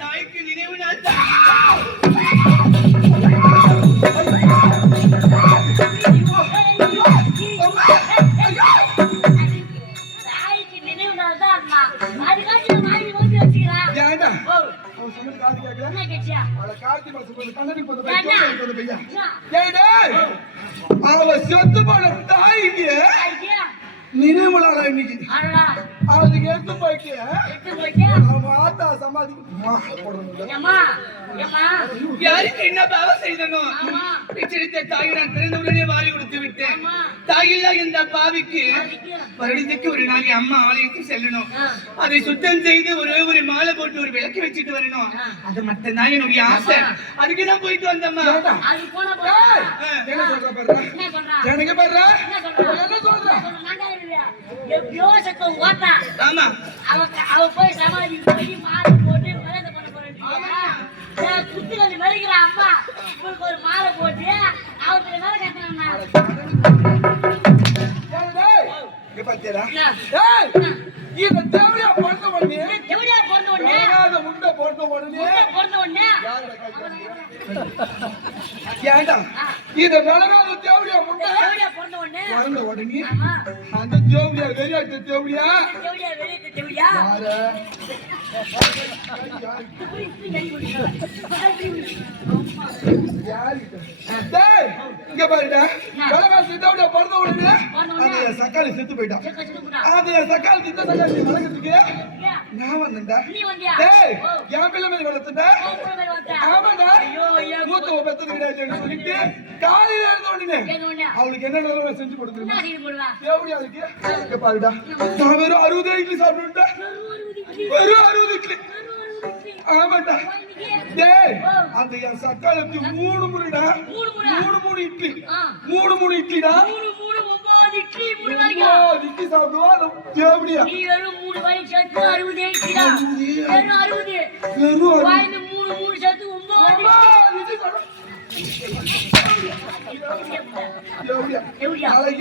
தாய்க்கு நினைவு நாள் அவ செத்து போன தாய்க்கு நினைவுலால இன்னைக்கு அதுக்கு எடுத்து போயிட்டு அவன் ஆத்தா சமாதி யாருக்கு என்ன பாவம் செய்தனும் பிச்சரித்த தாய் நான் பிறந்த உடனே வாரி கொடுத்து விட்டேன். தாயில்லா இந்த பாவிக்கு வருடத்துக்கு ஒரு நாள் அம்மா ஆலயத்துக்கு செல்லணும். அதை சுத்தம் செய்து ஒரு மாலை போட்டு ஒரு விளக்கு வச்சுட்டு வரணும். அது மட்டும்தான் என்னுடைய ஆசை. அதுக்கு தான் போயிட்டு வந்தம்மா. எனக்கு பாரு என்ன சொல்ற ஆமா அவ போய் சமாதி போய் மாலை போட்டு மரியாதை பண்ண போறேன். குத்துக்கள் வருகிற அம்மா உங்களுக்கு ஒரு மாலை போட்டு அவருக்கு மேல கேட்கறாங்க. இந்த தேவையா பிறந்த உடனே முண்டை பிறந்த உடனே ஏண்டா இந்த விலகாத தேவையா முண்டை பிறந்த உடனே அந்த தேவையா வெறியாட்ட தேவையா இங்க பாருடா விலகாத தேவையா பிறந்த உடனே அந்த சக்காளி செத்து போயிட்டான். அது சக்காளி திட்ட சக்காளி வளர்க்கறதுக்கு நான் வந்தேன்டா. டேய் என் பிள்ளை மேல வளர்த்துட்டா. ஆமாடா மூத்த பெத்தது கிடையாதுன்னு சொல்லிட்டு காலையில எழுந்த உடனே அவளுக்கு என்ன நல்ல செஞ்சு கொடுத்துருமா எப்படி அதுக்கு இங்க பாருடா நான் வெறும் 60 இட்லி சாப்பிட்டுட்டா. வெறும் 60 இட்லி. ஆமாடா டேய் அந்த என் சக்காளுக்கு 3 முறைடா 3 இட்லி 3 இட்லிடா இட்லி சாப்பிடுவா எப்படியா நீ வெறும் 3 வாய் சேர்த்து 60 இட்லிடா. வெறும் 60 வெறும் வாயில 3 சேர்த்து 9 இட்லி சாப்பிடு.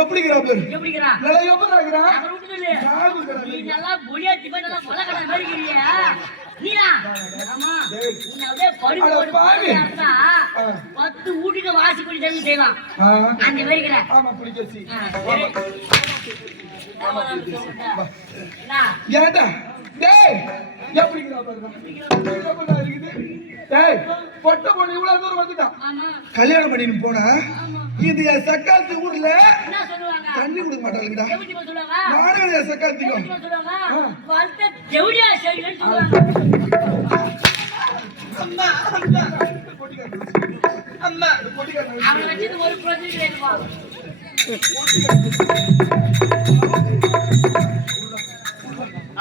எப்படிங்கறா பேரு எப்படிங்கறா நல்லா எப்படிங்கறா நான் விட்டுடல நீ நல்லா பொடியா திப நல்லா கொலகடா மாதிரிங்கறியா நீடா ஆமா நீ அப்படியே படி போடு அர்த்தா 10 ஊட்டிக்கு வாசி குடி தண்ணி செய்வான் அந்த மாதிரிங்கற ஆமா புடிக்கசி ஆமா நான் ஏடா டேய் எப்படிங்கறா பாருங்க எப்படா இருக்குது டேய் பொட்ட பொண்ணு இவ்வளவு தூரம் வந்துட்டான். கல்யாணம் பண்ணிட்டு போனா இது சக்காத்து ஊர்ல என்ன சொல்லுவாங்க தண்ணி கொடுக்க மாட்டாங்கடா. எப்படி சொல்லுவாங்க நானே சக்காத்துக்கு எப்படி சொல்லுவாங்க வாழ்த்த ஜெவுடியா செய்யன்னு சொல்லுவாங்க. அம்மா அம்மா அவளை வச்சு ஒரு ப்ராஜெக்ட் வேணுமா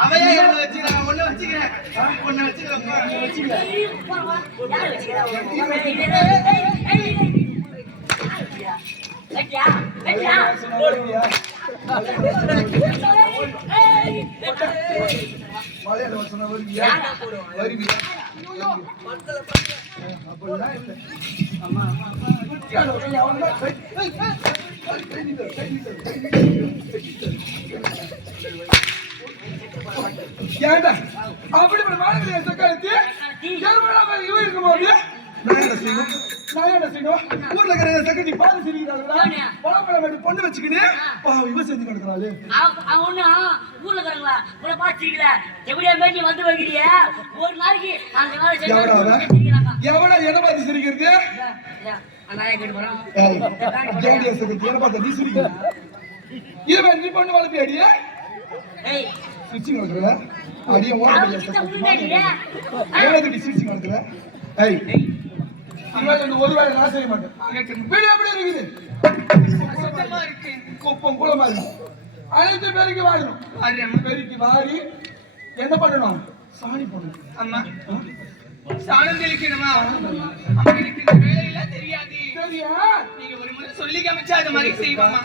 அவையா எவ்வளவு வச்சுக்கிறேன் ஒண்ணு வச்சுக்கிறேன் ஏண்டா அப்படி மாணவர்கள் சக்காலத்து இவன் இருக்கும்போது நான் என்ன செய்யணும் ஊர்ல இருக்கிற செக்ரட்டரி பாதி சிரிக்கிறாங்களா பழப்பழம் பொண்ணு வச்சுக்கின்னு இவன் செஞ்சு கொடுக்குறாரு. அவனா ஊர்ல இருக்கிறாங்களா உங்களை பாத்துக்கல எப்படியா பேட்டி வந்து வைக்கிறிய ஒரு நாளைக்கு அந்த வேலை எவனா என்ன பார்த்து சிரிக்கிறது என்ன பார்த்தா நீ சிரிக்கிற இவன் நீ பொண்ணு வளர்ப்பி அடிய சிரிச்சிங் வளர்க்குற அடிய ஓடி சிரிச்சிங் வளர்க்குற ஒரு வேலை நான் செய்ய மாட்டேன். வீடு எப்படி இருக்குது குப்பம் குளமா இருக்கு. அனைத்து பேருக்கு வாழணும் பெருக்கி வாரி என்ன பண்ணணும் சாணி போடணும். அம்மா சாணம் தெளிக்கணுமா அவங்களுக்கு இந்த வேலையெல்லாம் தெரியாது. சரியா நீங்க ஒரு முறை சொல்லி காமிச்சா அது மாதிரி செய்வாமா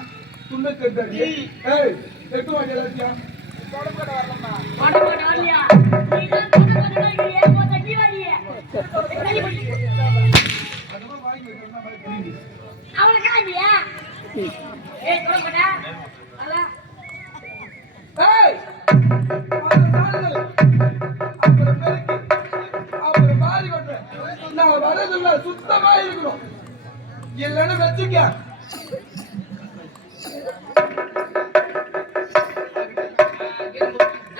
துண்ண கட்டாடி எட்டு வாட்டி எல்லாத்தையும் தொடப்பட வரலம்மா தொடப்பட வரலையா நீ தான் தொடப்பட வரலையே போத ஜீவாடியே அதுவும் வாங்கி வைக்கணும்னா மாதிரி புரியுது அவளை காமியா தொடப்படா அல்ல அந்த சாணங்கள் அப்புறம் பெருக்கி நான் வரதுல சுத்தமா இருக்கணும், இல்லைன்னு வச்சுக்க.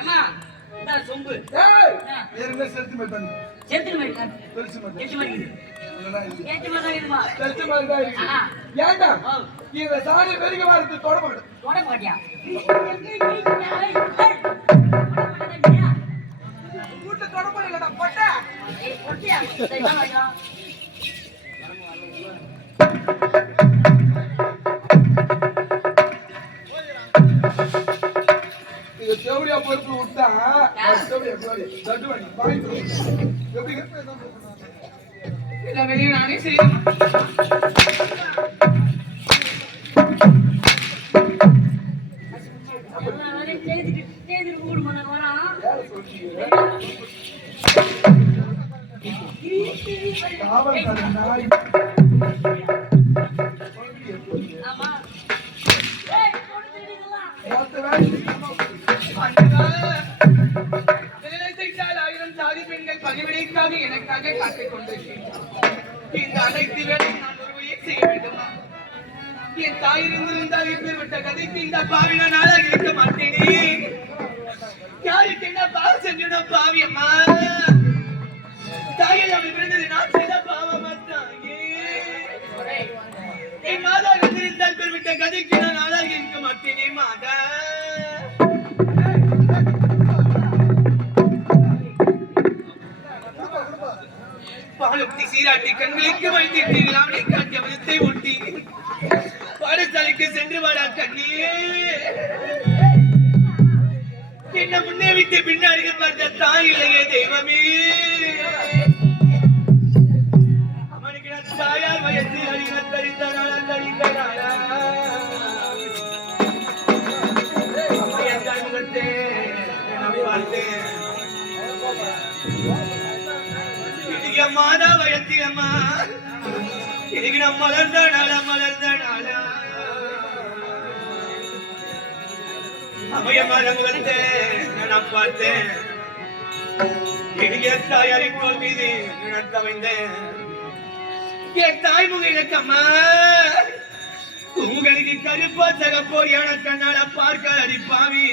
அம்மா இந்த சொம்பு ஏய், ஏற்கனவே செலுத்தி மாட்டாங்க. சேர்த்து மாதிரி பெருசு மாட்டாங்க. எட்டு மாதிரி அவ்வளவுதான் இது. ஏற்ற மாதிரி தான் இருக்குமா பெருசு மாதிரி தான் இருக்கு. ஆஹா. ஏன்டா ஓ இந்த சாணி பெருக வாரத்து தொட மாட்டேன். தொட மாட்டியா வீட்டுல தொட மாட்டேன் பட்டா. பொட்டியா சரி வாங்க இது தேவடியா பொறுப்பு விட்டா தேவடியா தட்டு வாங்கி வாங்கிட்டு எப்படி எல்லா வேலையும் நானே செய்யணும். செய்துட்டு ஊடுமா நான் வரான் வேலை சொல்றீங்க. காவல்கார நாய் ஆமா ஏய் கொடுத்துடுங்களா மொத்த வேலை அந்த கால வேலை செய்தால் 1000 சாதி பெண்கள் பணிவிடைக்காக எனக்காக காத்துக் கொண்டிருக்கின்றனர். இந்த அனைத்து வேலை நான் ஒருவரையே செய்ய வேண்டுமா? என் தாய் இருந்திருந்தால் இப்பேற்பட்ட கதைக்கு இந்த பாவின நாளாக இருக்க மாட்டேனே. யாருக்கு என்ன பாவம் செஞ்சோட பாவி அம்மா? தாயை அவள் பிறந்தது நான் செய்த பாவமா தாயே? என் மாதா இருந்திருந்தால் பெருமிட்ட கதைக்கு நான் நாளாக இருக்க மாட்டேனே மாதா. பாலுக்தி சீராட்டி கண்களுக்கு வைத்திருக்கிறீர்கள் அவனை காட்டி அவனத்தை ஒட்டி பாடசாலைக்கு சென்று வாடா கண்ணே. என்ன முன்னே விட்டு பின்னாடி பார்த்த தாய் இல்லையே தெய்வமே. அவனுக்கு நான் தாயார் வயசில் அடிகள் தரித்தனால தரித்தனாலா என் முகத்தே நான் பார்த்தேன். இதுக்கு மாதா வயத்திலம்மா இதுக்கு நான் மலர்ந்த நாளா அமயமான முகத்தை நான் பார்த்தேன். இடிய தாயாரின் தோல் மீது நான் தவைந்தேன். என் தாய்முக இலக்கம்மா உங்களுக்கு கருப்பா சகப்போரியான கண்ணால பார்க்க அடிப்பாவி.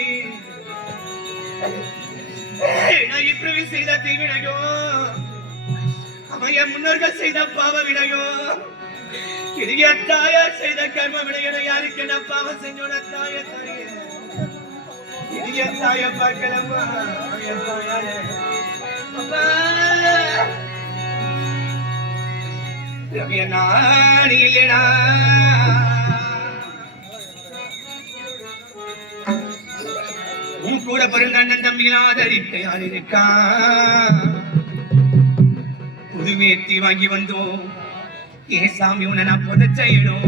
நான் இப்படி செய்த தீவினையோ அவன் முன்னோர்கள் செய்த பாவ வினையோ இடிய தாயார் செய்த கர்ம வினையோ யாருக்கு என்ன பாவம் செஞ்சோட தாய தாயே இடிய தாய பார்க்கலம்மா தாயாரே ரவிய நானிலடா உன் கூட பிறந்த அண்ணன் தம்பிகள் ஆதரிக்க யார் இருக்கா? புதுவேத்தி வாங்கி வந்தோம் ஏ சாமி உன்னை நான் புதைச்சையிடும்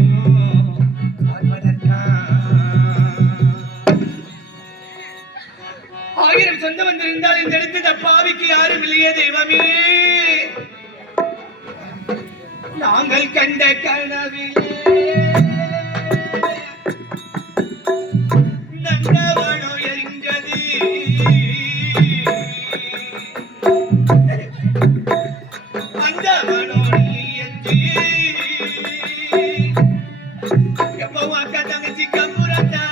ஆயிரம் சொந்தம் வந்திருந்தால் இந்த இடத்துல பாவிக்கு யாரும் இல்லையே தெய்வமே. நாங்கள் கண்ட கனவிலே நந்தவனோ எரிஞ்சது அந்தவனோ நீயத்து எப்பவும் அக்கா தங்கச்சி கம்புரத்தா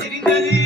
தெரிந்தது.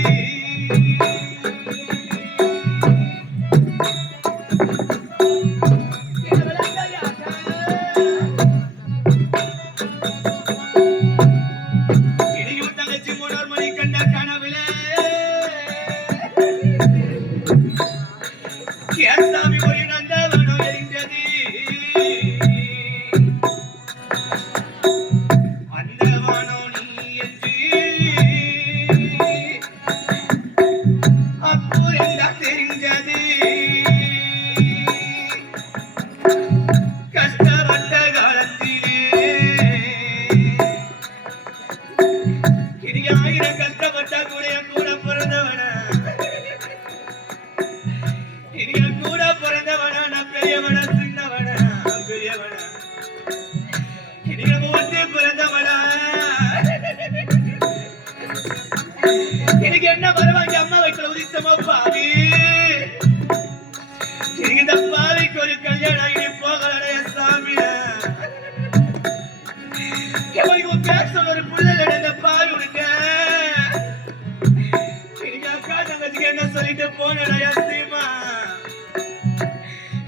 போனடைய சீமா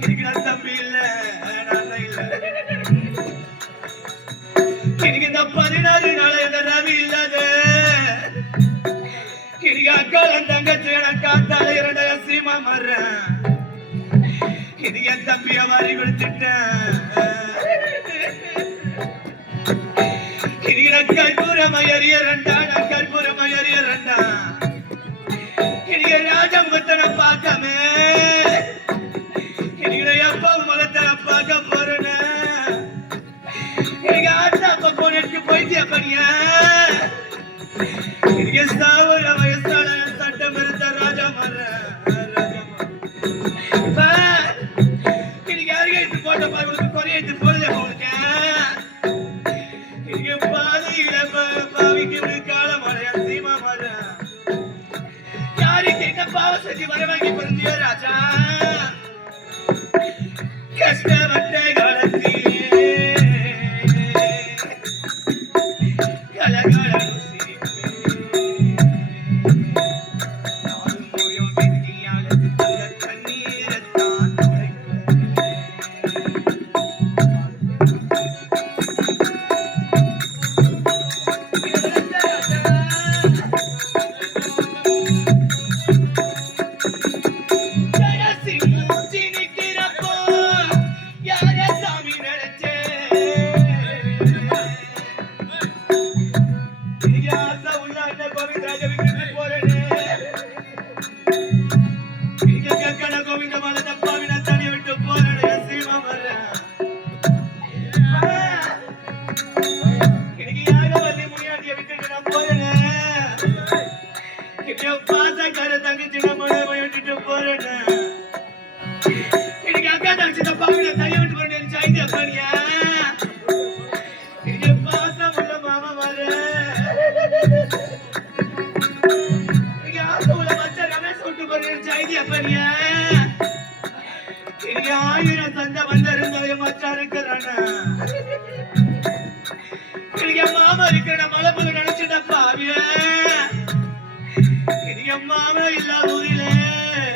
இருக்கிற தம்பி இல்ல நான் இல்ல எனக்கு இந்த 16 நாள் இந்த ரவி இல்லாத எனக்கு அக்கால் தங்கச்சி காத்தால 2 சீமா மாறுறேன் இது என் தம்பிய வாரி கொடுத்துட்டேன் கற்பூரமயறிய 2 கற்பூரமயறிய 2 எனக்கு ராஜமுகத்தனை பார்க்காம எனக்கு எப்ப முகத்தை பார்க்க போறேன்னு எனக்கு ஆத்தா அப்ப போனதுக்கு போயிட்டியா பண்ணியா எனக்கு சாவர வயசான சட்டம் இருந்த ராஜா மாற எனக்கு யாருக்கு எடுத்து போட்ட பாரு குறைய எடுத்து போடல போனுங்க எனக்கு பாதையில பாவிக்கு ஒரு காலம் அடைய சீமா மாற யாருக்கு என்ன பாவம் செஞ்சு வரவாங்கி பிறந்தியோ ராஜா கஷ்டப்பட்ட காலத்திலே கலகால மாமா இருக்கிற மலை போல நினைச்சுட்டப்பா மாமா இல்லாத